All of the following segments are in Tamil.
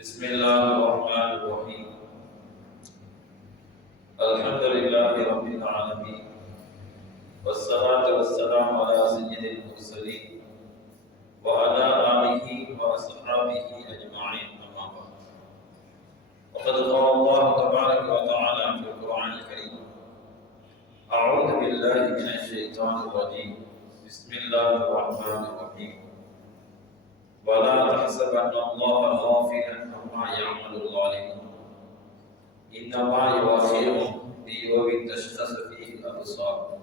بسم الله الرحمن الرحيم الحمد لله رب العالمين والصلاة والسلام على سيد المرسلين وعلى آله وأصحابه أجمعين أما بعد وقد قال الله تبارك وتعالى في القرآن الكريم أعوذ بالله من الشيطان الرجيم بسم الله الرحمن الرحيم ولا تحسبن الله غافلا عما يعمل الظالمون إنما يؤخرهم بيوم تشخص فيه الأبصار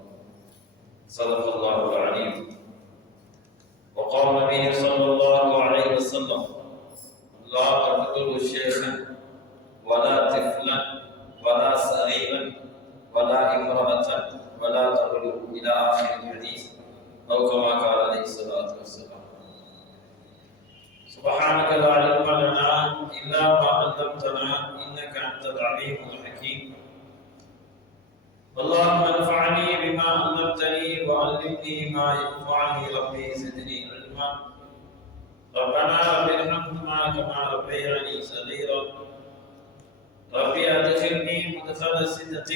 صدق الله العليم وقال النبي صلى الله عليه وسلم لا تقتلوا شيخا ولا طفلا ولا صغيرا ولا امرأة ولا تغلوا إلى آخر الحديث أو كما قال عليه الصلاة والسلام. سبحانك لا علم لنا إلا ما علمتنا إنك أنت العليم الحكيم. اللهم انفعني بما علمتني وعلمني ما ينفعني ربي زدني علما. ربنا رب ارحمهما كما ربياني صغيرا. ربي أدخلني مدخل صدق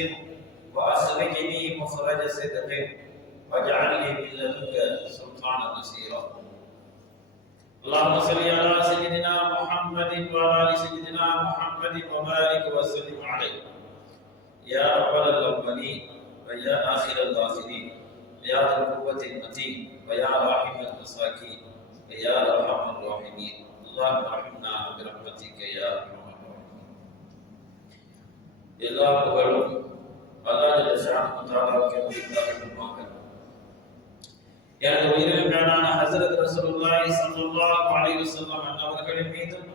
وأخرجني مخرج صدق واجعلني من لدنك سلطانا نصيرا. اللهم صل على سيدنا محمد وعلى ال سيدنا محمد وبارك وسلم عليه يا اول الاولين ويا اخر الاخرين يا ذا القوة المتين ويا راحم المساكين ويا ارحم الراحمين. اللهم ارحمنا برحمتك يا ارحم الراحمين. எல்லா புகழும் அல்லாஹ் ஜல்ல ஷானஹு தஆலாவுக்கு உரித்தாகட்டுமாக. எனது உயிரில் மேலான ஹஸரத் ரசூலுல்லாஹி ஸல்லல்லாஹு அலைஹி வஸல்லம் அவர்களின் மீதும்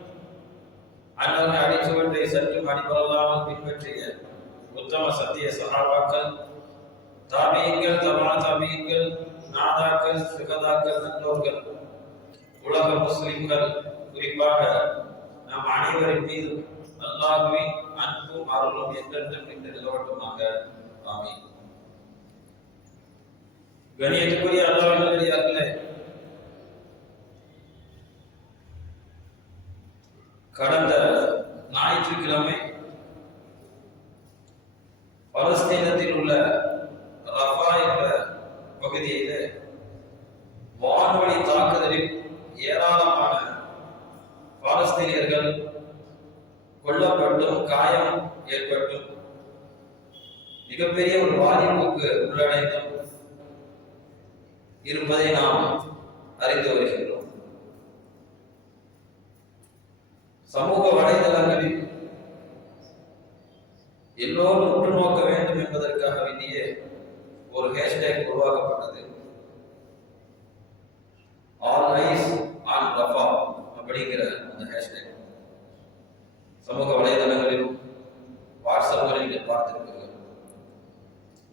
அன்னவர்கள் அடிச்சுவட்டை சற்றும் அடிபடாமல் பின்பற்றிய உத்தம சத்திய சஹாபாக்கள், தாபீன்கள், தபா தாபீன்கள், நாதாக்கள், சுகதாக்கள், நல்லோர்கள், உலக முஸ்லிம்கள், குறிப்பாக நம் அனைவரின் மீதும் அல்லாஹ்வின் அன்பும் அருளும் என்றென்றும் நிலவட்டுமாக. ஆமீன். கணியத்துக்குரிய அல்லாஹ்வின் நல்லடியார்களே, கடந்த ஞாயிற்றுக்கிழமை பலஸ்தீனத்தில் உள்ள ரஃபா என்ற பகுதியிலே வான்வழி தாக்குதலில் ஏராளமான பாலஸ்தீனியர்கள் கொல்லப்பட்டும் காயம் ஏற்பட்டும் மிகப்பெரிய ஒரு பாதிப்புக்கு உள்ளடைந்தும் இருப்பதை நாம் அறிந்து வருகின்றோம். சமூக வலைதளங்களில் எல்லோரும் உற்று நோக்க வேண்டும் என்பதற்காக வேண்டிய ஒரு ஹேஷ்டேக் உருவாக்கப்பட்டது. ஆல் ஐஸ் ஆன் ரஃபா அப்படிங்கிற அந்த ஹேஷ்டேக் சமூக வலைதளங்களிலும் வாட்ஸ்அப்களில் நீங்கள் பார்த்திருப்பீர்கள்.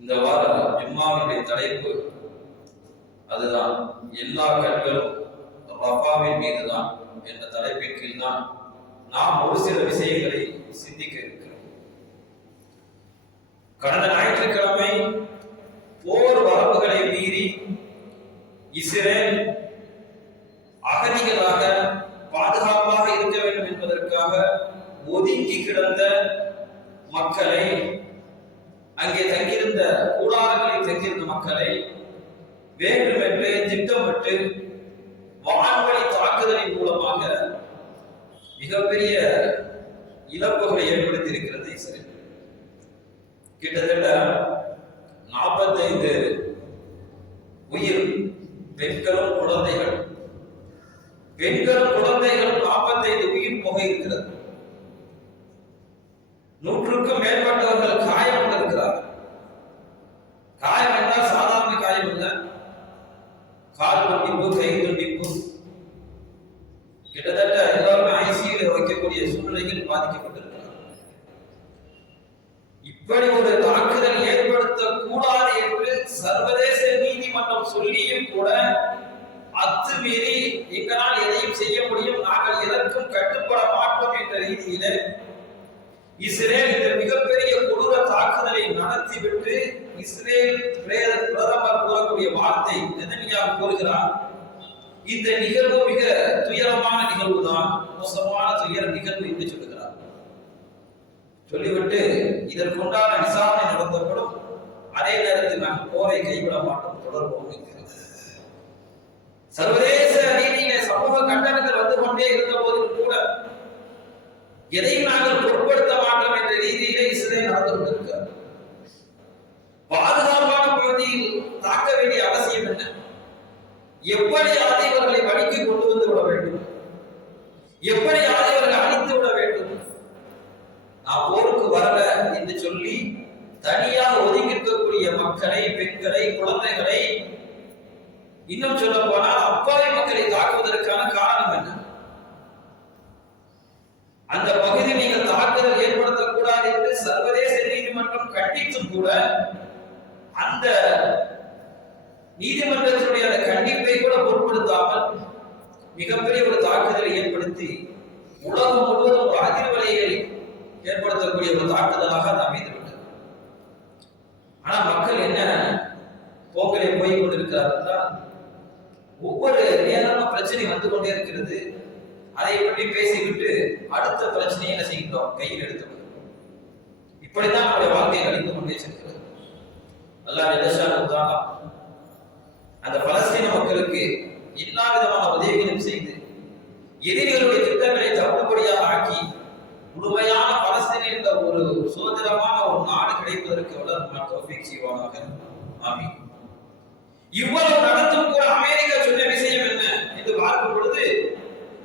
இந்த வாரம் ஜும்மாவுடைய தலைப்பு அதுதான், எல்லா கண்களும் ரஃபாவின் மீதுதான் என்ற தலைப்பின் கீழ் தான் நாம் ஒரு சில விஷயங்களை சிந்திக்க இருக்கிறோம். கடந்த ஞாயிற்றுக்கிழமை போர் வரம்புகளை மீறி இஸ்ரேல் அகதிகளாக பாதுகாப்பாக இருக்க வேண்டும் என்பதற்காக ஒதுங்கி கிடந்த மக்களை, அங்கே தங்கியிருந்த கூடாரங்களில் தங்கியிருந்த மக்களை வேண்டுமென்று திட்டமிட்டு வான்வழி தாக்குதலின் மூலமாக மிகப்பெரிய இழப்புகளை ஏற்படுத்தியிருக்கிறது இஸ்ரேல். கிட்டத்தட்ட 45 உயிர் பெண்களும் குழந்தைகளும் 45 உயிர் போக இருக்கிறது. 100க்கும் மேற்பட்டவர்கள் காயம் இருக்கிறார்கள். காயம் என்றால் சாதாரண காயம் இல்லை, கால் துண்டிப்பு, கை துண்டிப்பு, கிட்டத்தட்ட எல்லாருமே ஐசியூல வைக்கக்கூடிய சூழ்நிலைகள் பாதிக்கப்பட்டிருக்கிறார்கள். இப்படி ஒரு தாக்குதல் ஏற்படுத்தக்கூடாது என்று சர்வதேச நீதிமன்றம் சொல்லியும் கூட அத்துமீறி எங்களால் எதையும் செய்ய முடியும், நாங்கள் எதற்கும் கட்டுப்பட மாட்டோம் என்ற ரீதியில இஸ்ரேல் இந்த மிகப்பெரிய கொடூர தாக்குதலை நடத்திவிட்டு இஸ்ரேல் பிரதமர் கூறக்கூடிய வார்த்தை நெதன்யாஹு கூறுகிறார், இந்த நிகழ்வு மிக துயரமான நிகழ்வு தான், மோசமான துயர நிகழ்வு என்று சொல்லுகிறார். சொல்லிவிட்டு இதற்குண்டான விசாரணை நடத்தப்படும், அதே நேரத்தில் நாங்கள் போரை கைவிட மாட்டோம், தொடர்போம் என்கிறார். சர்வதேச ரீதியிலே சமூக கண்டனங்கள் வந்து கொண்டே இருந்த போதும் கூட எதையும் நாங்கள் பொருட்படுத்த மாட்டோம் என்ற ரீதியிலே இஸ்ரேல் நடந்து கொண்டிருக்கிறார். பாதுகாப்பான பகுதியில் தாக்க வேண்டிய அவசியம் என்ன? எப்படி ஆதிவர்களை வழிக்கு கொண்டு வந்து விட வேண்டும்? எப்படி ஆதிவர்களை அழித்து விட வேண்டும்? நான் போருக்கு வரல என்று சொல்லி தனியாக ஒதுங்கிஇருக்கக்கூடிய மக்களை, பெண்களை, குழந்தைகளை, இன்னும் சொல்ல போனால் அப்பாவி மக்களை தாக்குவதற்கான காரணம் என்ன? அந்த பகுதி நீங்கள் தாக்குதல் ஏற்படுத்தக்கூடாது என்று சர்வதேச நீதிமன்றம் கண்டித்தும் கூட அந்த நீதிமன்றத்தினுடைய அந்த கண்டிப்பை கூட பொருட்படுத்தாமல் மிகப்பெரிய ஒரு தாக்குதலை ஏற்படுத்தி உலகம் முழுவதும் ஒரு அதிர்வலையை ஏற்படுத்தக்கூடிய ஒரு தாக்குதலாக அது அமைந்துவிட்டது. ஆனா மக்கள் என்ன போக்கிலே போய் கொண்டிருக்கிறார்கள்? ஒவ்வொரு நேரமும் பிரச்சனை வந்து கொண்டே இருக்கிறது. அதை பற்றி பேசிவிட்டு அடுத்த பிரச்சனையை என்ன செய்கின்றோம்? கையில் எடுத்துக்கொள்கிறோம். இப்படித்தான் நம்முடைய வாழ்க்கை அழிந்து கொண்டே செல்கிறது. அல்லாஹ் அந்த பலஸ்தீன மக்களுக்கு எல்லா விதமான உதவிகளும் செய்து எதிரிகளுடைய திட்டங்களை தவிடுபடியாக ஆக்கி முழுமையான பலஸ்தீன என்ற ஒரு சுதந்திரமான ஒரு நாடு கிடைப்பதற்கு வளர்ந்து தௌஃபீக் செய்வானாக. ஆமீன். இவ்வளவு நடந்தும் கூட அமெரிக்கா சொன்ன விஷயம் என்ன என்று பார்க்கும் பொழுது,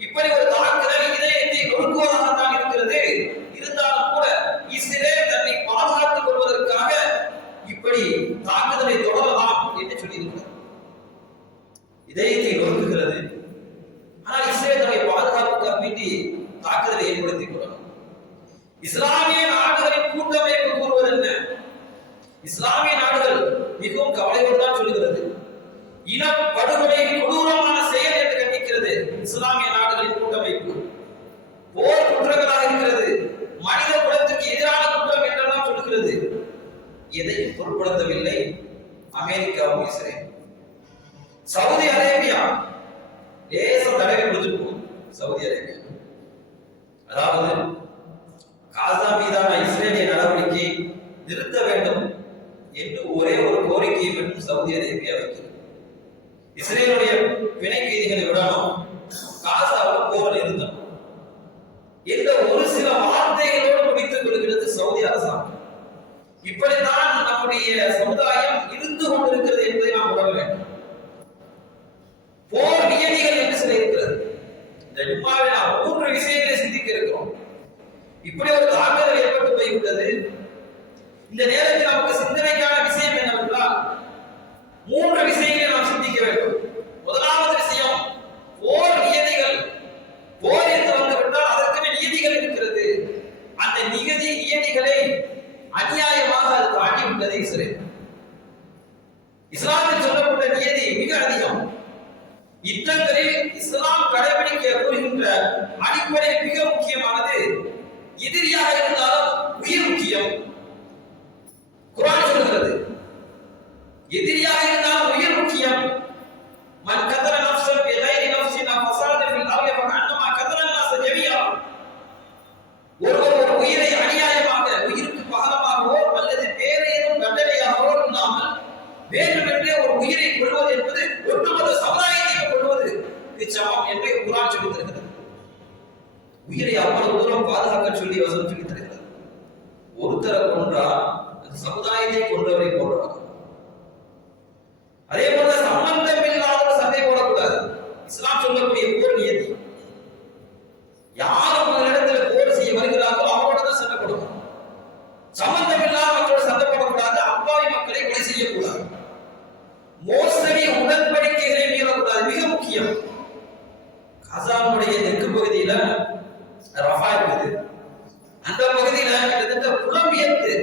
இப்படி ஒரு தாக்குதல் இதயத்தை நொறுக்குவதாகத்தான் இருக்கிறது. இருந்தாலும் கூட இஸ்ரேல் தன்னை பாதுகாத்துக் கொள்வதற்காக இப்படி தாக்குதலை தொடரலாம் என்று சொல்லியிருக்கிறது. இதயத்தை நொறுக்குகிறது. ஆனால் இஸ்ரேல் தன்னை பாதுகாப்புக்காக வேண்டி தாக்குதலை ஏற்படுத்திக் கொள்ளலாம். இஸ்லாமிய நாடுகளின் கூட்டமைப்பு கூறுவது என்ன? இஸ்லாமிய நாடுகள் மிகவும் கவலையோடு தான் சொல்லுகிறது. இனப்படுகொலை கொடூரமான செயல் என்று கண்டிக்கிறது இஸ்லாமிய நாடுகளின் கூட்டமைப்பு. போர் குற்றங்களாக இருக்கிறது, மனித குலத்திற்கு எதிரான குற்றம் என்றெல்லாம் சொல்லுகிறது. எதையும் பொருட்படுத்தவில்லை அமெரிக்காவும் இஸ்ரேல். சவுதி அரேபியா தேசம் தடவை கொடுத்துருக்கும். சவுதி அரேபியா அதாவது காசா மீதான இஸ்ரேலிய நடவடிக்கை நிறுத்த வேண்டும் என்று ஒரே ஒரு கோரிக்கையை மட்டும் சவுதி அரேபியா வைக்கிறது. இஸ்ரேலுடைய பிணை கைதிகளை விடணும், காசாவுக்கு போர் நிறுத்தணும் என்ற ஒரு சில வார்த்தைகளோடு முடித்துக் கொள்கிறது சவுதி அரசாங்கம். இப்படித்தான் நம்முடைய சமுதாயம் இருந்து கொண்டிருக்கிறது என்பதை நாம் உணர வேண்டும். போர் நியதிகள் என்று சில இருக்கிறது. இந்த ஜும்மாவில் நாம் 3 விஷயங்களை சிந்திக்க இருக்கிறோம். இப்படி ஒரு தாக்குதல் ஏற்பட்டு போய்விட்டது. இந்த நேரத்தில் நமக்கு சிந்தனைக்கான விஷயம் என்னவென்றால் 3 விஷயங்களை நாம் சிந்திக்க வேண்டும். முதலாவது விஷயம், போர் நியதிகள். போர் என்று வந்துவிட்டால் அதற்கான நியதிகள் இருக்கிறது. அந்த நியதிகளை அநியாயமாக அது தாண்டிவிட்டது இஸ்ரேல். இஸ்லாமில் சொல்லப்பட்ட நியதி மிக அதிகம். யுத்தங்களில் இஸ்லாம் கடைபிடிக்க கூறுகின்ற அடிப்படை மிக முக்கியமானது, எதிரியாக இருந்தாலும் உயிர் முக்கியம். குர்ஆன் சொல்கிறது எதிரியாக இருந்தாலும் உயிர் முக்கியம். மன் கதர நஃப்ஸன் பிகைரி நஃப்ஸின் ஃபஸாத ஃபில் அர்தி ஃபகன்னமா கதர الناس ஜமீஆ. ஒருவர் ஒரு உயிரை அநியாயமாக, உயிருக்கு பகரமாகவோ அல்லது வேறு ஏதும் தண்டனையாகவோ இல்லாமல் வேண்டுமென்றே ஒரு உயிரை கொள்வது என்பது ஒட்டுமொத்த சமுதாயத்தை கொள்வதற்கு சமம் என்று குர்ஆன் சொல்லித் தருகிறது. உயிரை அவ்வளவு தூரம் பாதுகாக்க சொல்லி வசனம் சொல்லித் தருகிறது. ஒருத்தரை கொன்றால் அந்த சமுதாயத்தை கொன்றவரை போடுவாங்க. அதே போல சம்பந்தம் இல்லாத சண்டை போடக்கூடாது. இஸ்லாம் சொல்லக்கூடிய போர் நியதி. யார் உங்களிடத்தில் போர் செய்ய வருகிறார்களோ அவரோட தான் சண்டை போடணும். சம்பந்தம் இல்லாத மக்களோட சண்டை போடக்கூடாது. அப்பாவி மக்களை கொலை செய்யக்கூடாது. மோசடி உடன்படிக்கைகளை மீறக்கூடாது. மிக முக்கியம். காசாவுடைய தெற்கு பகுதியில ரஃபா இருக்குது. அந்த பகுதியில கிட்டத்தட்ட புலம்பெயர்ந்து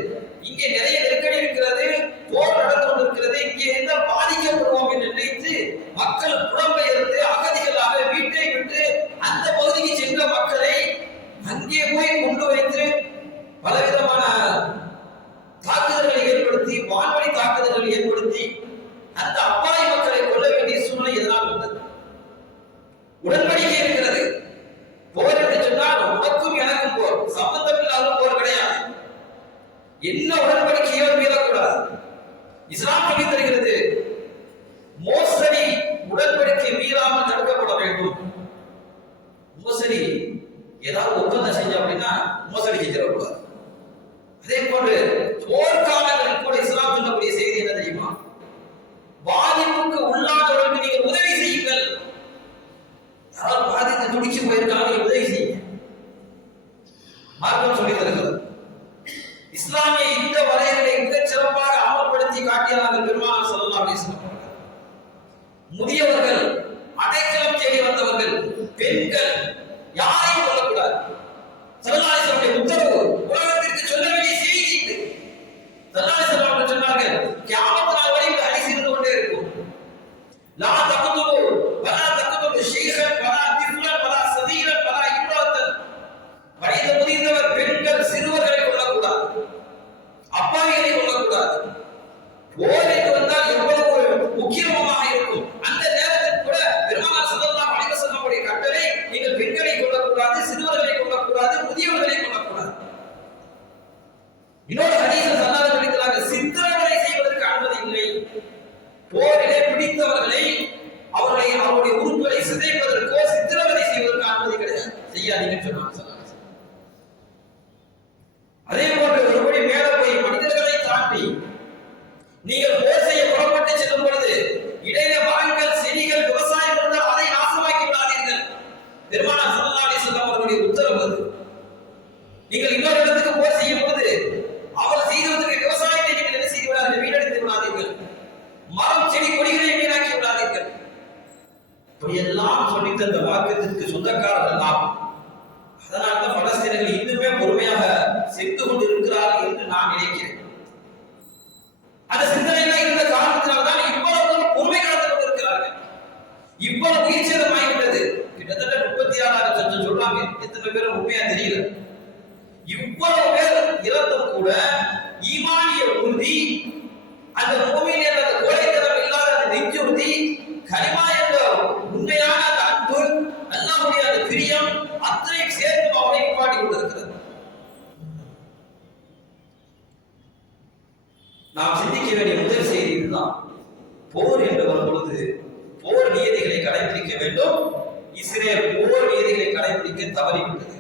இங்கே நிறைய நெருக்கடி இருக்கிறது, போர் நடந்து கொண்டிருக்கிறது, இங்கே என்ன பாதிக்கப்படுவோம் என்று நினைத்து மக்கள் புலம்பெயர்ந்து அகதிகளாக வீட்டை விட்டு அந்த பகுதிக்கு சென்ற மக்களை அங்கே போய் கொண்டு வைத்து பலவிதமான தாக்குதல்களை ஏற்படுத்தி, வான்வழி தாக்குதல்களை ஏற்படுத்தி அந்த அப்பாவி மக்களை கொல்ல வேண்டிய சூழ்நிலை எதனால் வந்தது? என்ன உடன்படிக்கையோ மீறக்கூடாது. இஸ்லாம் சொல்லி தருகிறது மோசடி உடன்படிக்கை மீறாமல் தடுக்கப்பட வேண்டும். மோசடி ஏதாவது ஒப்பந்தம் செஞ்ச அப்படின்னா மோசடி செஞ்சிடக்கூடாது. அதே போன்று போர்க்காலங்களில் கூட இஸ்லாம் சொல்லக்கூடிய செய்தி என்ன தெரியுமா? பாதிப்புக்கு உள்ளானவர்களுக்கு நீங்கள் உதவி செய்யுங்கள். யாராவது பாதித்து துடிச்சு போயிருக்காங்க, உதவி செய்யுங்க. மார்க்கம் சொல்லி தருகிறது. இஸ்லாமிய இந்த வரையறை மிகச் சிறப்பாக அமல்படுத்தி காட்டியவர்கள் பெருமானார் ஸல்லல்லாஹு அலைஹி வஸல்லம். முதியவர்கள், அடைக்கலம் தேடி வந்தவர்கள், பெண்கள் யாரையும் கொல்லக்கூடாது. ஸல்லல்லாஹு அலைஹி வஸல்லம் உத்தரவு உலகத்திற்கு சொல்ல வேண்டிய செய்தி இது. ஸல்லல்லாஹு அலைஹி வஸல்லம் சொன்னார்கள், கியாமத் நாள் வரை இந்த ஹதீஸ் இருந்து கொண்டே இருக்கும். லா தக்துபு வலா தக்துபு ஷைഖன் வலா திஃப்லன் வலா சதீரன் வலா இம்ராத்தன். வயது முதிர்ந்தவர், பெண்கள், சிறுவர்களை கொல்லக்கூடாது, அப்பாவிகளை கொல்லக்கூடாது. போர் என்று வந்தால் எவ்வளவு முக்கியமாக இருக்கும். அந்த நேரத்தில் கூட பெருமானார் ஸல்லல்லாஹு அலைஹி வஸல்லம் உடைய கட்டளை, நீங்கள் பெண்களை கொல்லக்கூடாது, சிறுவர்களை கொல்லக்கூடாது, முதியவர்களை கொல்லக்கூடாது. இன்னொரு ஹதீஸில் ஸல்லல்லாஹு அலைஹி வஸல்லம் சித்திரவதை செய்வதற்கு அனுமதி இல்லை. போரிலே பிடித்தவர்களை அவருடைய உறுப்புகளை சிதைப்பதற்கோ சித்திரவதை செய்வதற்கு அனுமதி கிடையாது, செய்யாதீங்கன்னு சொன்னாங்க. அதே போன்று ஒருபடி மேல போய் மனிதர்களை தாண்டி நீங்கள் போர் செய்ய புறப்பட்டு செல்லும் பொழுது இடையில மரங்கள், செடிகள், விவசாயம் இருந்தால் அதை நாசமாக்கி விடாதீர்கள். பெருமானார் ஸல்லல்லாஹு அலைஹி வஸல்லம் அவர்களுடைய உத்தரவு அது. நீங்கள் இன்னொரு இடத்துக்கு போர் செய்யும் பொழுது அவர் செய்ததற்கு விவசாயத்தை நீங்கள் என்ன செய்து விடாதீர்கள், வீணடித்து விடாதீர்கள். மரம், செடி, கொடிகளை வீணாக்கி விடாதீர்கள். இப்படியெல்லாம் சொல்லித்த அந்த வாக்கியத்திற்கு சொந்தக்காரர்கள் நாம். அதனால்தான் பலஸ்தீனர்கள் இன்னுமே பொறுமையாக சென்று கொண்டிருக்கிறார்கள் என்று நான் நினைக்கிறேன். அந்த சிந்தனைகள் இருந்த காரணத்தினால்தான் இவ்வளவு பொறுமை காத்துக் கொண்டிருக்கிறார்கள். இவ்வளவு உயிர் சேதம் ஆகிவிட்டது. கிட்டத்தட்ட 36,000 சொல்றாங்க. எத்தனை பேரும் உண்மையா தெரியல. இவ்வளவு பேர் இறந்தும் கூட ஈமானிய உறுதி, அந்த மூமின் என்ற கோழைத்தனம் இல்லாத அந்த நெஞ்சுறுதி, கலிமா என்ற உண்மையான அந்த அன்பு, அல்லாஹ்வுடைய அந்த பிரியம் அத்தனை சேர்த்து அவரை நிப்பாட்டி கொண்டிருக்கிறது. நாம் சிந்திக்க வேண்டிய முதல் செய்தி இதுதான். போர் என்று வரும் பொழுது போர் நியதிகளை கடைபிடிக்க வேண்டும். இஸ்ரேல் போர் நியதிகளை கடைபிடிக்க தவறிவிட்டது.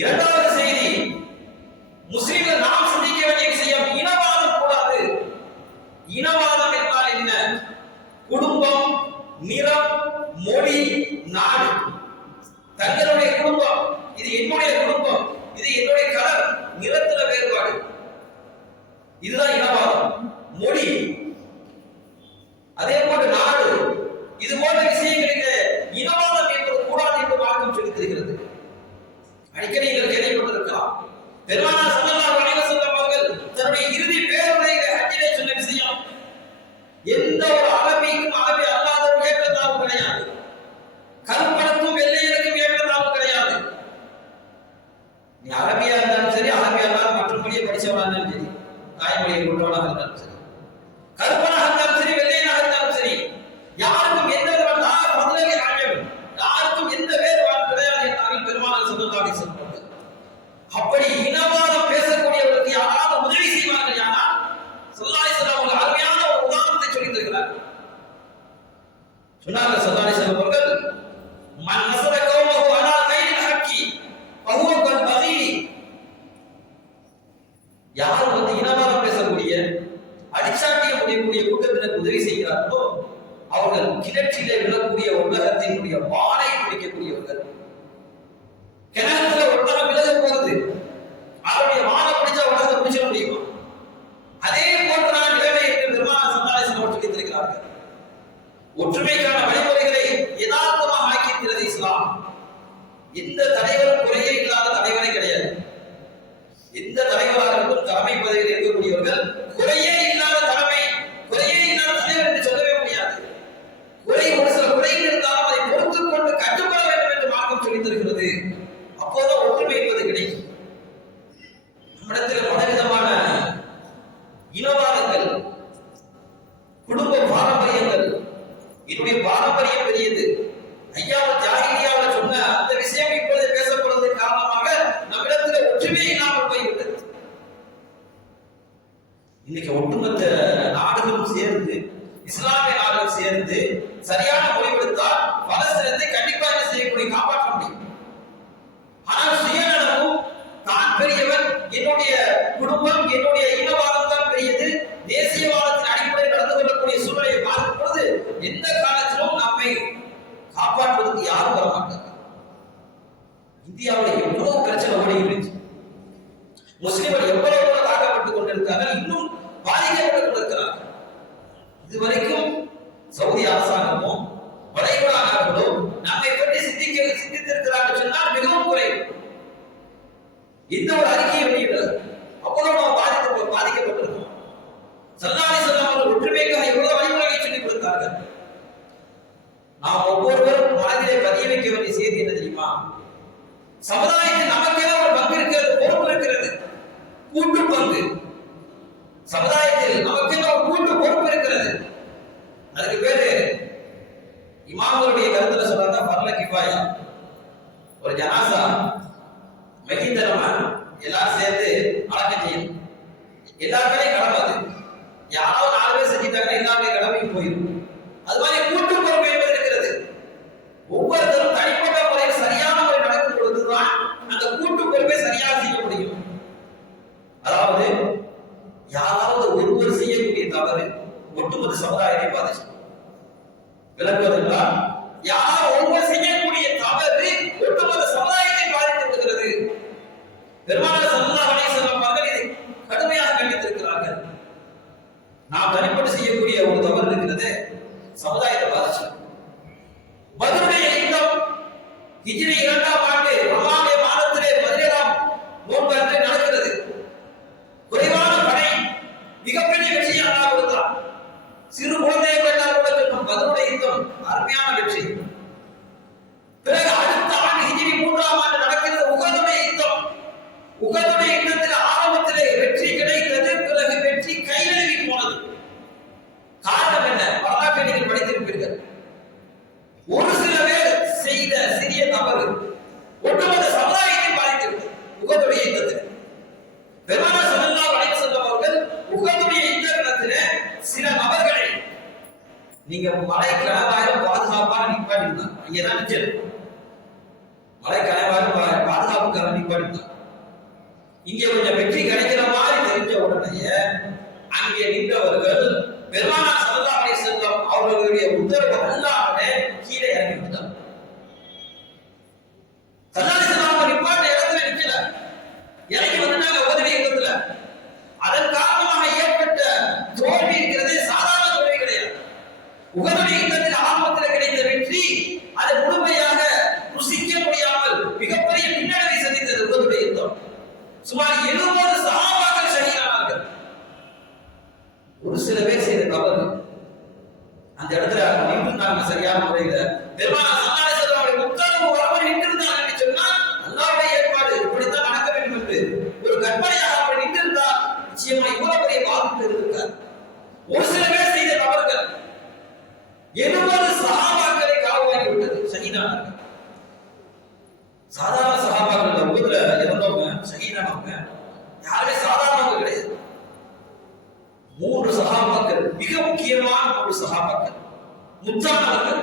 இரண்டாவது செய்தி, முஸ்லிம்கள் நாம் சிந்திக்க வேண்டிய விஷயம், இனவாதம் கூடாது. இனவாதம் என்றால் என்ன? குடும்பம், நிறம், மொழி, நாடு. தங்களுடைய குடும்பம், இது என்னுடைய குடும்பம், இது என்னுடைய கலர், நிறத்துல வேறுபாடு, இதுதான் இனவாதம். மொழி, அதே போன்று நாடு, இது போன்ற விஷயங்களிலே இனவாதம் என்பது கூடாது என்று மார்க்கம் சொல்லித் தருகிறது. அடிக்கடி நீங்கள் கேள்விப்பட்டிருக்கலாம். பெருமானார் ஸல்லல்லாஹு அலைஹி வஸல்லம் அவர்கள் தன்னுடைய இறுதி பேருரையிலே ஹஜ்ஜிலே சொன்ன விஷயம், எந்த ஒரு அரபிக்கும் அரபி அல்லாதவரும் ஏற்றத்தாழ்வு கிடையாது, கருப்பனுக்கும் வெள்ளையனுக்கும் ஏற்றத்தாழ்வு கிடையாது. நீ அரபியா இருந்தாலும் சரி, அரபியா இருந்தாலும் மற்ற மொழியை படிச்சவனா இருந்தாலும் சரி, தாய்மொழியை கொண்டவனாக இருந்தாலும் சரி, கருப்பனாக இருந்தாலும் சரி, வெள்ளையனாக இருந்தாலும் சரி, யாருக்கும் எந்த யாருக்கும் எந்த வேறுபாடு கிடையாது என்றார்கள் பெருமானார் ஸல்லல்லாஹு அலைஹி வஸல்லம். அப்படி இனவாதம் பேசக்கூடியவர்களுக்கு யாராவது உதவி செய்வார்கள் யாரா? ஸல்லல்லாஹு அலைஹி வஸல்லம் அருமையான ஒரு உதாரணத்தை சொல்லி தருகிறார். சொன்னார்கள் ஸல்லல்லாஹு அலைஹி வஸல்லம் அவர்கள், மன் நஸர கௌமஹு அலா கைரில் ஹக்கி ஃபஹுவ கல் பகீ. யார் வந்து இனவாதம் பேசக்கூடிய, அடிச்சாட்டிய முடியக்கூடிய கூட்டத்தினருக்கு உதவி செய்கிறார்களோ அவர்கள் கிணற்றிலே விழக்கூடிய உலகத்தினுடைய வாளை பிடிக்கக்கூடியவர்கள். கிணத்துல ஒட்டகம் விலக போகுது, அவருடைய வாழை பிடிச்சா உலகத்தை பிடிச்ச முடியுமா? அதே போன்றான நிலைமை என்று பெருமானார் ஸல்லல்லாஹு அலைஹி வஸல்லம் சொல்லியிருக்கிறார்கள். ஒற்றுமைக்கான வழிமுறைகளை யதார்த்தமாக ஆக்கியிருக்கிறது இஸ்லாம். எந்த தலைவரும் குறையே இல்லாத தலைவரே கிடையாது. எந்த தலைவராக இருக்கட்டும், தலைமை பதவியில் இருக்கக்கூடியவர்கள் குறையே இல்லாத தலைமை, குறையே இல்லாத தலைவர் என்று சொல்லவே முடியாது. ஒரு சில குறைகள் இருந்தாலும் அதை பொறுத்துக் கொண்டு கட்டுப்பட வேண்டும் என்று மார்க்கம் சொல்லித் தருகிறது. அப்போதான் ஒற்றுமை என்பது கிடைக்கும். நம்மிடத்தில் பலவிதமான இனவாதங்கள், குடும்ப பாரம்பரியங்கள், என்னுடைய பாரம்பரியம் பெரியது, ஐயாவும் ஜாகிலியாவில் சொன்ன அந்த விஷயம் இப்பொழுது பேசப்படுவதன் காரணமாக நம்மிடத்தில் ஒற்றுமை இல்லாமல் போய்விட்டது. முடியும், காப்பாற்ற முடியும். ஆனால் சுயநலமும் தான் பெரியவன், என்னுடைய குடும்பம், என்னுடைய இனவாதம் தான் பெரியது, தேசியவாதத்தின் அடிப்படையில் நடந்து கொள்ளக்கூடிய சூழலை பார்க்கும் பொழுது எந்த காலத்திலும் நம்மை காப்பாற்றுவதற்கு யாரும் வர மாட்டார். இந்தியாவில் எவ்வளவு பிரச்சனை ஓடுகிறது, முஸ்லிம்கள் எவ்வளவு தாக்கப்பட்டுக் கொண்டிருக்கிறார்கள், இன்னும் பாதிக்கப்பட்டுக் கொண்டிருக்கிறார்கள். இதுவரைக்கும் சவுதி அரசாங்கமோ வளைகுடா நாடுகளோ நம்மை பற்றி சிந்தித்திருக்கிறார்கள் சொன்னால் மிகவும் குறைவு. இந்த ஒரு அறிக்கையை வெளியிட்டது அவ்வளவு நாம் பாதிக்கப்பட்டிருக்கோம். ஸல்லல்லாஹு அலைஹி வஸல்லம் அவர்கள் ஒற்றுமைக்காக எவ்வளவு வழிமுறைகளை சொல்லிக் கொடுத்தார்கள். நாம் ஒவ்வொருவரும் மனதிலே பதிய வைக்க வேண்டிய செய்தி என்ன தெரியுமா? சமுதாயத்தில் நமக்கே ஒரு பங்கு இருக்கிறது, பொறுப்பு இருக்கிறது, கூட்டு பங்கு. சமுதாயத்தில் நமக்கே ஒரு கூட்டு பொறுப்பு இருக்கிறது. அதுக்கு பேரு இமாம்களுடைய கருத்துல சொல்றாங்க ஃபர்ல கிஃபாயா. ஒரு ஜனாசா மையத்தனமா எல்லாரும் சேர்ந்து அடக்கம் செய்யணும். எல்லாருமே கடமை அது. யாராவது 4 பேர் செஞ்சிட்டாங்கன்னா எல்லாருமே கடமைக்கு போயிடும். அது மாதிரி கூட்டு பொறுப்பு என்பது இருக்கிறது. ஒவ்வொருத்தரும் தனிப்பட்ட முறையில் சரியான முறை நடக்கும் பொழுதுதான் அந்த கூட்டு பொறுப்பை சரியாக செய்ய முடியும். அதாவது யாராவது ஒருவர் செய்யக்கூடிய தவறு ஒட்டுமொத்த சமுதாயத்தை பாதிச்சு விளக்குவதென்றால், யார் ஒருவர் செய்யக்கூடிய தவறு ஒட்டுமொத்த சமுதாயத்தை பாதித்து விடுகிறது. பெருமானார் ஸல்லல்லாஹு அலைஹி வஸல்லம் அவர்கள் இதை கடுமையாக கண்டித்திருக்கிறார்கள். நாம் தனிப்பட்டு செய்யக்கூடிய ஒரு தவறு இருக்கிறது, சமுதாயத்தை பாதிச்சு. பத்ருடைய யுத்தம் ஹிஜ்ரி 2ஆம் ஆண்டு ரமலானுடைய மாதத்திலே 17ஆம் நோன்பு அன்று நடக்கிறது. குறைவான படை, மிகப்பெரிய வெற்றியை அல்லாஹ் கொடுத்தார். சிறு குழந்தையை பெற்றார் கூட சொல்லும் பத்ருடைய யுத்தம் அருமையான வெற்றி. பிறகு அடுத்த ஆண்டு ஹிஜ்ரி 3ஆம் ஆண்டு நடக்கிறது உஹதுடைய யுத்தம். உஹதுடைய யுத்தத்தில் ஆரம்பத்திலே வெற்றி கிடைத்தது, பிறகு வெற்றி கைநழுவி போனது. காரணம் என்ன? வரலாற்றை நீங்கள் படித்திருப்பீர்கள். ஒரு சில பேர் செய்த சிறிய தவறு ஒட்டுமொத்த சமுதாயத்தை பாதித்திருக்கிறது. உஹதுடைய யுத்தத்தில் பெருமானார் ஸல்லல்லாஹு அலைஹி வஸல்லம் அவர்கள் உஹதுடைய யுத்தத்திலே சில நபர்களை நீங்க மலை கணவாயிரம் பாதுகாப்பாக நிப்பாட்டிருந்தாங்க. இங்கதான் நிச்சயம் மலை கணவாயிரம் பாதுகாப்புக்காக நிப்பாட்டிருந்தாங்க. இங்க கொஞ்சம் வெற்றி கிடைக்கிற மாதிரி தெரிஞ்ச உடனே அங்கே நின்றவர்கள் பெருமானார் ஸல்லல்லாஹு அலைஹி வஸல்லம் அவர்களுடைய உத்தரவு அல்லாமலே கீழே இறங்கி விட்டார். ஸல்லல்லாஹு அலைஹி வஸல்லம் நிப்பாட்ட இடத்துல நிக்கல, இறங்கி வந்துட்டாங்க உஹதுடைய யுத்தத்துல. அதன் காரணமாக ஏற்பட்ட தோல்வி இருக்கிறது சாதாரண தோல்வி கிடையாது. உஹதுடைய யுத்தத்தில் ஆரம்பத்தில் கிடைத்த வெற்றி அது முழுமையாக ருசிக்க முடியாமல் மிகப்பெரிய பின்னடைவை சந்தித்தது. உஹதுடைய யுத்தம் சுமார் 70 சஹாபாக்கள் ஷஹீதானார்கள். ஒரு சில பேர் செய்த தவறு அந்த இடத்துல நின்றுட்டாங்க சரியான முறையில. பெருமானார் ஸல்லல்லாஹு அலைஹி வஸல்லம் அவருடைய உத்தரவு வரவர் நின்றுட்டாங்க என்று சொன்னால் அல்லாஹ்வுடைய ஏற்பாடு இப்படித்தான் நடக்க வேண்டும் என்று ஒரு கற்பனையாக அப்படி நின்றிருந்தால் நிச்சயமா இவ்வளவு பெரிய பாதிப்பு இருந்திருக்காது. ஒரு சில பேர் செய்த தவறுகள் 70 சஹாபாக்களை காவாக்கி விட்டது, ஷஹீதானார்கள். சாதாரண சஹாபாக்கள் ஊர்ல இறந்தவங்க ஷஹீதானவங்க யாருமே சாதாரணவங்க கிடையாது. 3 சஹாபாக்கள், மிக முக்கியமான 3 சஹாபாக்கள், முத்தானவர்கள்.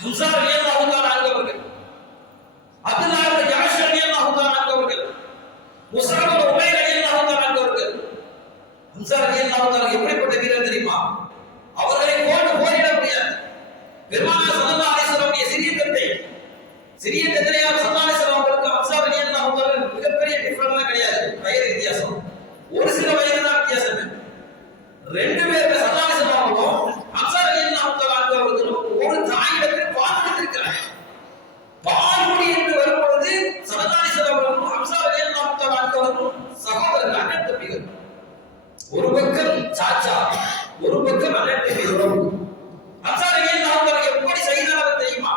ஹம்ஸா ரலியல்லாஹு தஆலா அன்ஹு, அப்துல்லாஹ் இப்னு ஜஅஷ் ரலியல்லாஹு தஆலா அன்ஹு, முஸஅப் இப்னு உமைர் ரலியல்லாஹு தஆலா அன்ஹு. ஹம்ஸா ரலியல்லாஹு தஆலா எப்படிப்பட்ட வீரர் தெரியுமா? அவர்களை போரிட முடியாது. பெருமானார் ஸல்லல்லாஹு அலைஹி வஸல்லம் சிறிய தந்தையா ஸல்லல்லாஹு அலைஹி வஸல்லம் அவர்களுக்கு ஹம்ஸா ரலியல்லாஹு தஆலா மிகப்பெரிய டிஃபரன்ஸ் கிடையாது, வயது வித்தியாசம் ஒரு சில வயது தான் வித்தியாசம். 2 பேருமே ஸல்லல்லாஹு அலைஹி வஸல்லம் அவர்களும் ஹம்ஸா ரலியல்லாஹு தஆலா அவர்களும் ஒரு தாயிடத்தில் பால் கொடுத்திருக்கிறார்கள். பால்குடி என்று வரும்பொழுது ஸல்லல்லாஹு அலைஹி வஸல்லம் அவர்களும் ஹம்ஸா ரலியல்லாஹு தஆலா அவர்களும் சகோதரர்கள், அண்ணன் தம்பிகள். ஒரு பக்கம் சாச்சா, ஒரு பக்கம் அண்ணன் தம்பி உறவு. ஹம்ஸா ரலியல்லாஹு தஆலா எப்படி ஷஹீதானார் தெரியுமா?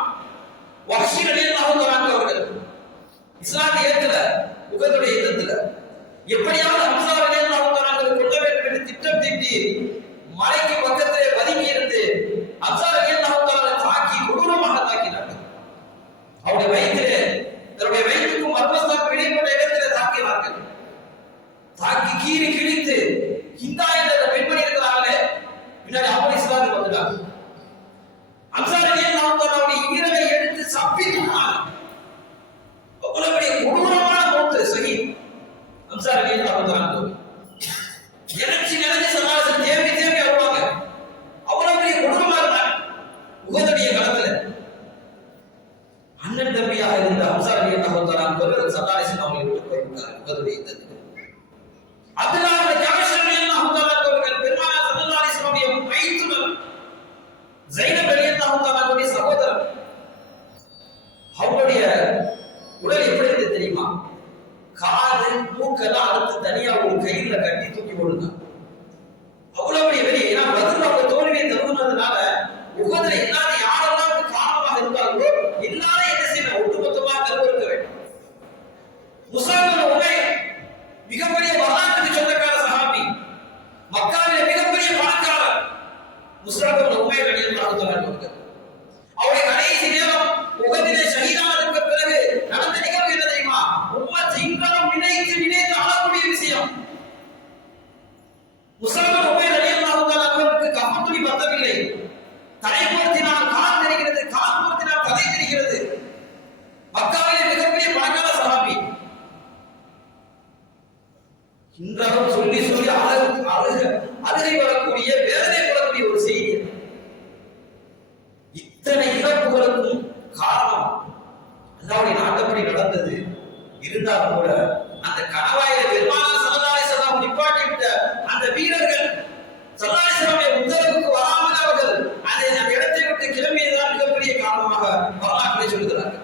வஹ்ஷி ரலியல்லாஹு தஆலா அவர்கள் இஸ்லாத்தை ஏற்கல. உஹதுடைய யுத்தத்துல எப்படியாவது ஹம்ஸா ரலியல்லாஹு தஆலா கொல்ல வேண்டும் என்று திட்டம் தீட்டி மலைக்கு பக்கத்திலே பதுங்கி இருந்து ஹம்ஸா ரலியல்லாஹு தஆலா தாக்கி கொடூரமாக தாக்கினார்கள். அவருடைய வயிற்றிலே, தன்னுடைய வயிற்றுக்கும் மர்மஸ்தானுக்கும் இடைப்பட்ட இடத்திலே தாக்கினார்கள். தாக்கி கீறி கிழித்து ஹிந்தா என்ற பெண்மணி இருக்கிறார்களே, பின்னாடி அவங்க இஸ்லாத்துக்கு வந்துட்டாங்க. ஹம்ஸா ரலியல்லாஹு தஆலாவுடைய ஈரலை எடுத்து சப்பி துப்பினார்கள். தம்பியாக இருந்த ஹம்சா ரலியல்லாஹு தஆலா அவர்கள் ஸல்லல்லாஹு அலைஹி வஸல்லம் அவர்களை விட்டு போய்விட்டார்கள் உஹதுடைய யுத்தத்தில். அப்துல்லாஹ் இப்னு ஜஹஷ் ரலியல்லாஹு தஆலா அவர்கள் பெருமானார் ஸல்லல்லாஹு அலைஹி வஸல்லம் அவருடைய மைத்துனர் ஸைனப் ரலியல்லாஹு தஆலா அவருடைய சகோதரர். அவருடைய உடல் எப்படி இருக்கு தெரியுமா? காது மூக்கெல்லாம் அறுத்து தனியா ஒரு கயிறுல கட்டி தூக்கி போடுங்க. அவ்வளவு பெரிய வெளியே ஏன்னா பதில் அவங்க தோல்வியை தருவதனால உகதுல எல்லாரும் யாரெல்லாம் காரணமாக இருந்தாங்களோ எல்லாரும் என்ன செய்யணும்? ஒட்டுமொத்தமாக கருவறுக்க வேண்டும். முஸாப் உமைர் மிகப்பெரிய வரலாற்றுக்கு சொந்தக்கார சஹாபி, மக்காவிலே மிகப்பெரிய பணக்காரர் முஸாப் உமைர் ரலியல்லாஹு தஆலா அவர்கள். அவருடைய கடைசி நேரம் உகதிலே ஷஹீதானதுக்கு பிறகு நடந்த நிகழ்வு என்ன தெரியுமா? உம்மத் இன்றும் நினைத்து நினைத்து அழக்கூடிய விஷயம். முஸாப் உமைர் ரலியல்லாஹு தஆலா அவர்களுக்கு கஃபத்துணி பத்தவில்லை. தலைப்படுத்தினால் கால் தெரிகிறது, கால் பொருத்தினால் தலை தெரிகிறது. மக்காவிலே மிகப்பெரிய பணக்கார சஹாபி. இன்றும் சொல்லி சொல்லி அழுகை வரக்கூடிய வேதனை வரக்கூடிய ஒரு செய்தி. இத்தனை இறப்புகளுக்கும் காரணம் அல்லாஹ்வுடைய நாட்டப்படி நடந்தது. இருந்தாலும் கூட அந்த கணவாயில பெருமானார் ஸல்லல்லாஹு அலைஹி வஸல்லம் நிப்பாட்டி விட்ட அந்த வீரர்கள் ஸல்லல்லாஹு அலைஹி வஸல்லம் உத்தரவுக்கு வராமல் அவர்கள் அந்த இடத்தை விட்டு கிளம்பியதுதான் மிகப்பெரிய காரணமாக வரலாற்றை சொல்கிறார்கள்.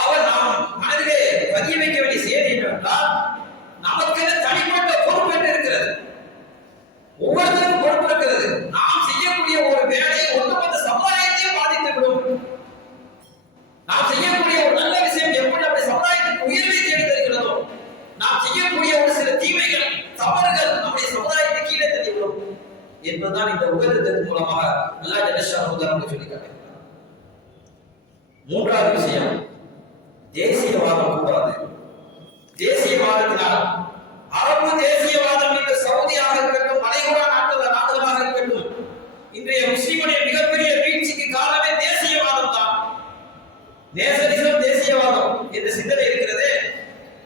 அவர் நாம் மனதிலே பதிய வைக்க வேண்டிய செய்தி என்னவென்றால், நமக்கு தனிப்பட்ட பொறுப்பு என்று இருக்கிறது. ஒவ்வொருத்தருக்கும் பொறுப்பு இருக்கிறது. நாம் செய்யக்கூடிய ஒரு வேலை ஒட்டுமொத்த சமுதாயத்தையும் பாதித்துவிடும். நாம் செய்யக்கூடிய ஒரு நல்ல விஷயம் எப்படி நம்முடைய சமுதாயத்துக்கு உயர்வை தேடி தருகிறதோ, நாம் செய்யக்கூடிய ஒரு சில தீமைகள் தவறுகள் நம்முடைய சமுதாயத்தை கீழே தள்ளிவிடும் என்பதுதான் இந்த உபதேசத்தின் மூலமாக அல்லாஹ் ஜல்லஷானஹு நமக்கு சொல்லி காட்டுகிறார். மூன்றாவது விஷயம், தேசியவாதம் கூடாது. தேசியவாதத்தினால் அரபு தேசியவாதம் என்ற சவுதியாக இருக்கட்டும், மலைகுடா நாடுகளாக இருக்கட்டும், இன்றைய முஸ்லிமுடைய மிகப்பெரிய வீழ்ச்சிக்கு காரணமே தேசியவாதம் தான். நேசனிசம், தேசியவாதம் என்ற சிந்தனை இருக்கிறதே,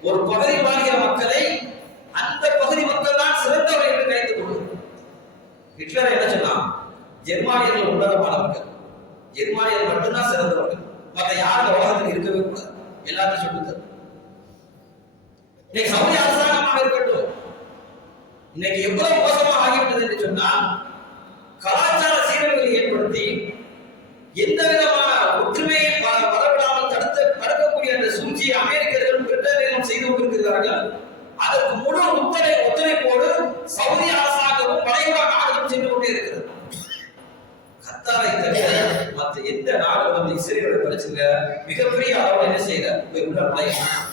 ஒரு பகுதி வாழ்கிற மக்களை அந்த பகுதி மக்கள் தான் சிறந்தவர்கள் என்று நினைத்துக் கொள்வது. ஹிட்லர் என்ன சொன்னான்? ஜெர்மானியர்கள் உன்னதமானவர்கள், ஜெர்மானியர்கள் மட்டும்தான் சிறந்தவர்கள், மற்ற யாரும் உலகத்தில் இருக்கவே கூடாது, எல்லாத்தையும் சொல்லுங்கள். இன்னைக்கு சவுதி அரசாங்கமாக இருக்கட்டும், இன்னைக்கு எவ்வளவு மோசமாக ஆகிவிட்டது என்று சொன்னால், கலாச்சார சீரழிவுகளை ஏற்படுத்தி எந்த விதமான ஒற்றுமையை வரவிடாமல் தடுக்கக்கூடிய அந்த சூழ்ச்சியை அமெரிக்கர்களும் பிரிட்டனியர்களும் செய்து கொண்டிருக்கிறார்கள். அதற்கு முழு ஒத்துழைப்போடு சவுதி அரசாங்கமும் மலைகுடா நாடுகளும் சென்று கொண்டே இருக்கிறது. கத்தாரை தவிர மற்ற எந்த நாடுகளும் இஸ்ரேலோட பிரச்சனை மிகப்பெரிய அளவில் என்ன செய்யற உள்ள நுழையலாம்.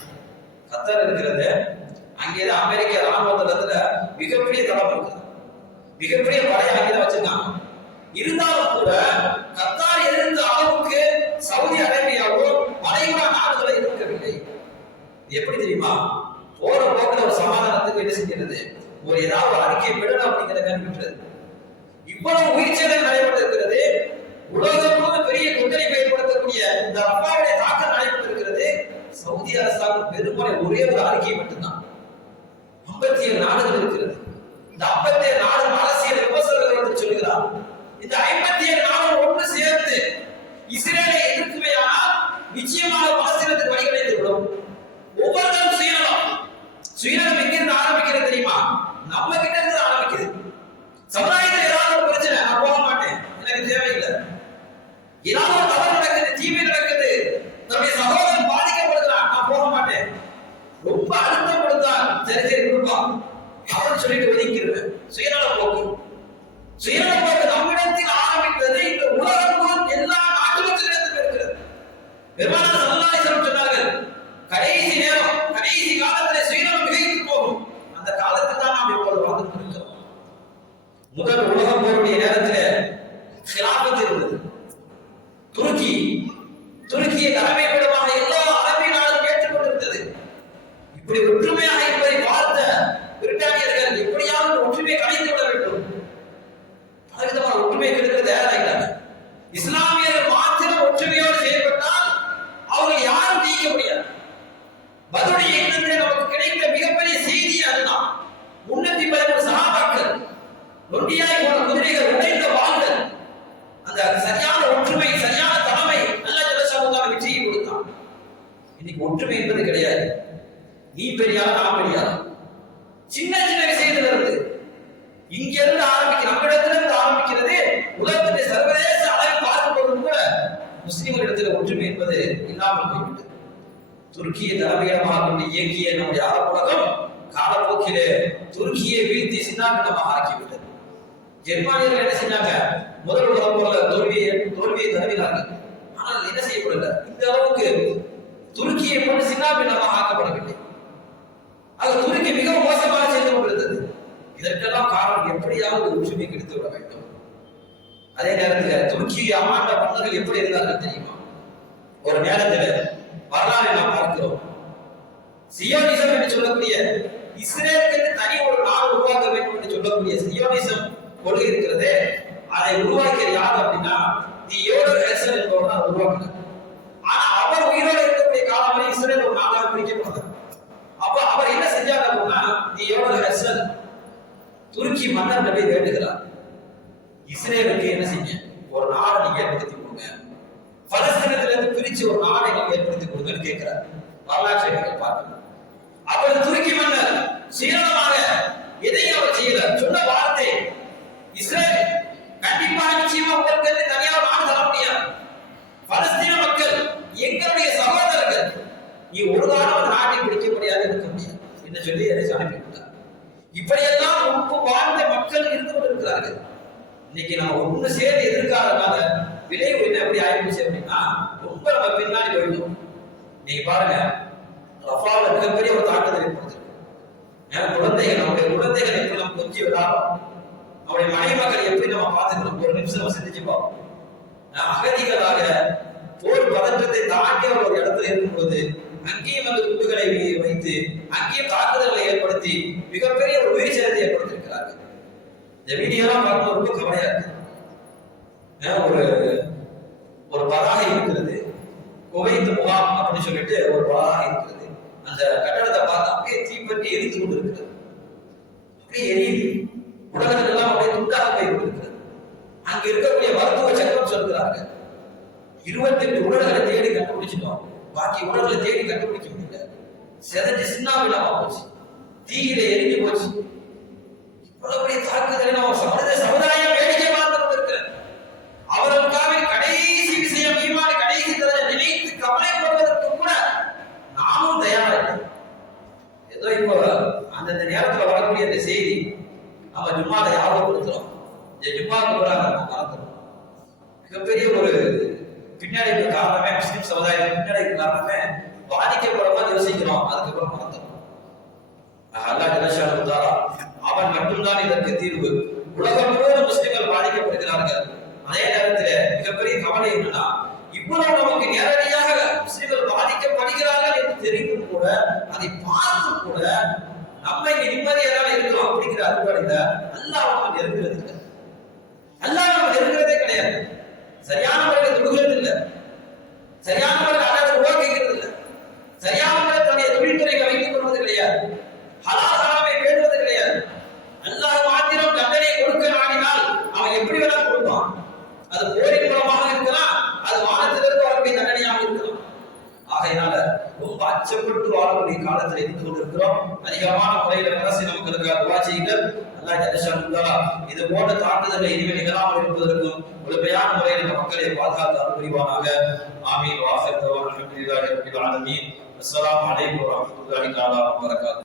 கத்தார் இருக்கிறது, அங்கேதான் அமெரிக்க ராணுவ தளத்துல மிகப்பெரிய தளம் இருக்குது, மிகப்பெரிய படையை அங்கேதான் வச்சிருக்காங்க. இருந்தாலும் கூட கத்தார் இருந்த அளவுக்கு சவுதி அரேபியாவோ மலைகுடா நாடுகளை இருக்கவில்லை. எப்படி தெரியுமா? போற போக்குல ஒரு சமாதானத்துக்கு என்ன செஞ்கிறது, ஒரு ஏதாவது அறிக்கை விடணும் அப்படிங்கிறத விட்டுறது. இவ்வளவு உயிர்ச்சேதம் நடைபெற்றிருக்கிறது. உலகம் முழுவதும் பெரிய கொந்தளிப்பை ஏற்படுத்தக்கூடிய இந்த ரஃபாவுடைய தாக்கம் நடைபெற்றிருக்கிறது. சவுதி அரசாங்கம் பெரும்பாலே ஒரே ஒரு அறிக்கை மட்டும்தான். 57 நாடுகள் இருக்கிறது. இந்த 57 நாடு அரசியல் விமர்சகர்கள் என்று சொல்கிறார். இந்த 57 நாடுகள் ஒன்று சேர்ந்து இஸ்ரேலை எதிர்க்குமையானால் நிச்சயமாக பாலஸ்தீனத்துக்கு வழிகளைத்து விடும். ஒவ்வொருத்தரும் சுயநலம் எங்கிருந்து ஆரம்பிக்கிறது தெரியுமா? நம்ம கிட்ட இருந்து ஆரம்பிக்குது. சமுதாயத்தில் ஏதாவது ஒரு பிரச்சனை, நான் போக மாட்டேன், எனக்கு தேவையில்லை. ஏதாவது ஒரு தவறு நடக்குது, தீமை நடக்குது, தன்னுடைய சகோதரன் பாதிக்கப்படுகிறான், நான் போக மாட்டேன். ரொம்ப அழுத்தம் கொடுத்தால் சரி சரி கொடுப்பான் அப்படின்னு சொல்லிட்டு ஒதுக்கிடுவேன். சுயநல போக்கு. கொடுத்தான். இன்னைக்கு ஒற்றுமை என்பது கிடையாது. நீ பெரியாரா நான் பெரியாரா, சின்ன சின்ன விஷயத்துல இருந்து இங்க இருந்து ஆரம்பிக்க, நம்மிடத்துல இருந்து ஆரம்பிக்கிறது. உலகத்திலே சர்வதேச அளவில் பார்க்கும்போது கூட முஸ்லிம்களிடத்தில் ஒற்றுமை என்பது இல்லாமல் போய்விட்டது. துருக்கியை தலைமையிடமாக கொண்டு இயக்கிய நம்முடைய அரபு உலகம் காலப்போக்கிலே துருக்கியை வீழ்த்தி சின்னாபின்னமாக ஆக்கிவிட்டது. ஜெர்மானியர்கள் என்ன செஞ்சாங்க? முதல் உலக போல தோல்வியை தழுவினார்கள். ஆனால் என்ன செய்யப்படல, இந்த அளவுக்கு துருக்கியை போட்டு சின்னாபின்னமாக ஆக்கப்படவில்லை. அது துருக்கி மிகவும் மோசமாக செய்து கொண்டிருந்தது. இதற்கெல்லாம் காரணம் எப்படியாவது ஒற்றுமை கிடைத்து விட வேண்டும். அதே நேரத்தில் துருக்கியை ஆண்ட மன்னர்கள் எப்படி இருந்தார்கள் தெரியுமா? ஒரு நேரத்தில் வரலாறு நாம் பார்க்கிறோம். சியோனிசம் என்று சொல்லக்கூடிய இஸ்ரேலுக்கு தனி ஒரு நாடு உருவாக்க வேண்டும் என்று சொல்லக்கூடிய சியோனிசம் கொள்கை இருக்கிறது. அதை உருவாக்கிய யார் அப்படின்னா தியோடர் ஹெர்சல் என்பவர் தான் உருவாக்கினார். ஆனா அவர் உயிரோடு இருக்கக்கூடிய காலம் வரை இஸ்ரேல் ஒரு நாடாக பிரிக்கப்பட்டது. அப்ப அவர் என்ன செஞ்சார் அப்படின்னா தியோடர் ஹெர்சல் துருக்கி மன்னர் நபி வேண்டுகிறார், இஸ்ரேலுக்கு என்ன செய்ய ஒரு நாடு நீங்க ஏற்படுத்தி கொடுங்க, பலஸ்தீனத்திலிருந்து பிரிச்சு ஒரு நாடை நீங்க ஏற்படுத்தி கொடுங்கன்னு கேட்கிறார். வரலாற்றை நீங்கள் பார்க்கணும். அப்படி துருக்கி மன்னர் சீரணமாக எதையும் அவர் செய்யல. சொன்ன வார்த்தை, இஸ்ரேல் கண்டிப்பாக நிச்சயமா உங்களுக்கு தனியாக நாடு தர முடியாது, பலஸ்தீன மக்கள் எங்களுடைய சகோதரர்கள், நீ ஒரு காலம் அந்த நாட்டை பிடிக்க முடியாது, இருக்க முடியாது என்று சொல்லி அதை அனுப்பிவிட்டார். இப்படியெல்லாம் உப்பு வாழ்ந்த மக்கள் இருந்து கொண்டிருக்கிறார்கள். இன்னைக்கு நம்ம ஒண்ணு சேர்ந்து எதிர்க்காதனால விளைவு என்ன எப்படி ஆயிடுச்சு அப்படின்னா ரொம்ப நம்ம பின்னாடி போயிட்டோம். நீங்க பாருங்க, ரஃபால மிகப்பெரிய ஒரு தாக்குதல் ஏற்படுது. குழந்தைகள், நம்முடைய குழந்தைகள் எப்படி நம்ம கொஞ்சி விடாம, நம்முடைய மனைவி மக்கள் எப்படி நம்ம பார்த்துக்கணும், ஒரு நிமிஷம் நம்ம சிந்திச்சுப்போம். அகதிகளாக போர் பதற்றத்தை தாண்டி அவர் ஒரு இடத்துல இருக்கும்போது அங்கேயும் வந்து குண்டுகளை வைத்து அங்கேயும் தாக்குதல்களை ஏற்படுத்தி மிகப்பெரிய ஒரு உயிர் சேதத்தை ஏற்படுத்தியிருக்கிறார்கள். இந்த வீடியோலாம் பார்க்கும்போது ரொம்ப கவலையா இருக்கு. ஒரு பதாகை இருக்கிறது, குவைத் முகாம் அப்படின்னு சொல்லிட்டு ஒரு பதாகை இருக்கிறது. அந்த கட்டடத்தை பார்த்து அப்படியே தீப்பற்றி எரிந்து கொண்டு இருக்கிறது, அப்படியே எரியுது, உலகத்துக்கெல்லாம் அப்படியே துண்டாக போய் கொண்டிருக்கிறது. அங்க இருக்கக்கூடிய மருத்துவ சட்டம் சொல்கிறார்கள் 28 உடல்களை தேடி கண்டுபிடிச்சிட்டோம், பாக்கி உடல்களை தேடி கண்டுபிடிக்க முடியல, செதஞ்சு சின்னாபின்னமா போச்சு, தீயில எரிஞ்சு போச்சு. இவ்வளவு தாக்குதலை நம்ம சமுதாயம் வேடிக்கை பார்த்து கொண்டிருக்கிறது. அவர்களுக்காக கடைசி விஷயம் ஈமான் கடைசி தர நினைத்து கவலைப்படுவதற்கு கூட நாமும் தயாராக. ஏதோ இப்போ அந்தந்த நேரத்தில் வரக்கூடிய அந்த செய்தி நம்ம ஜும்மாவை ஞாபகப்படுத்துறோம். ஜும்மாவுக்கு கூட நம்ம மறந்துடும். மிகப்பெரிய ஒரு பின்னடைவு காரணமே முஸ்லிம் சமுதாயத்தின் பின்னடைவு காரணமே பாதிக்கப்படுற மாதிரி யோசிக்கிறோம், அதுக்கப்புறம் மறந்துடும். அல்லாஹ் ஜல்லஷானஹு தஆலா அவன் மட்டும்தான் இதற்கு தீர்வு. உலகம் முழுவதும் முஸ்லிம்கள் பாதிக்கப்படுகிறார்கள். அதே நேரத்தில் மிகப்பெரிய கவலை என்னன்னா, இவ்வளவு நமக்கு நேரடியாக முஸ்லிம்கள் பாதிக்கப்படுகிறார்கள் என்று தெரிந்தும் கூட அதை பார்த்து கூட நம்ம இங்க நிம்மதியாக இருக்கிறோம் அப்படிங்கிற அறுபாடுல அல்லாஹ் நம்ம நெருங்கிறது இல்லை. அல்லாஹ் நம்ம நெருங்கிறதே கிடையாது. சரியான முறையில் தொழுகிறது இல்லை, சரியான முறையில் அல்லாஹ் உருவாக்குகிறது இல்லை, சரியான முறையில் தன்னுடைய தொழில்துறைகளை வைத்துக் கொள்வது கிடையாது, ஹலால் ஹராமை பேணுவது கிடையாது. அல்லாஹ் மாத்திரம் தண்டனை கொடுக்க நாடினால் அவன் எப்படி வேணா கொடுப்பான். அது போரின் மூலமாக இருக்கலாம், அது வானத்திலிருந்து வரக்கூடிய தண்டனையாக இருக்கலாம். ஆகையினால ரொம்ப அச்சப்பட்டு வாழக்கூடிய காலத்தில் இருந்து கொண்டிருக்கிறோம். அதிகமான முறையில அரசு நமக்கு துவா செய்யுங்கள். அல்லாஹ் ஜல்லஷானஹு தஆலா இது போன்ற தாக்குதலை இனிமேல் நிகழாமல் இருப்பதற்கும் முழுமையான முறையில் இந்த மக்களை பாதுகாத்து அருள் புரிவானாக. ஆமீன். வாஹிர் தவானா அல்ஹம்துலில்லாஹி ரப்பில் ஆலமீன். அஸ்ஸலாமு அலைக்கும் வரஹ்மத்துல்லாஹி தஆலா வபரகாத்துஹு.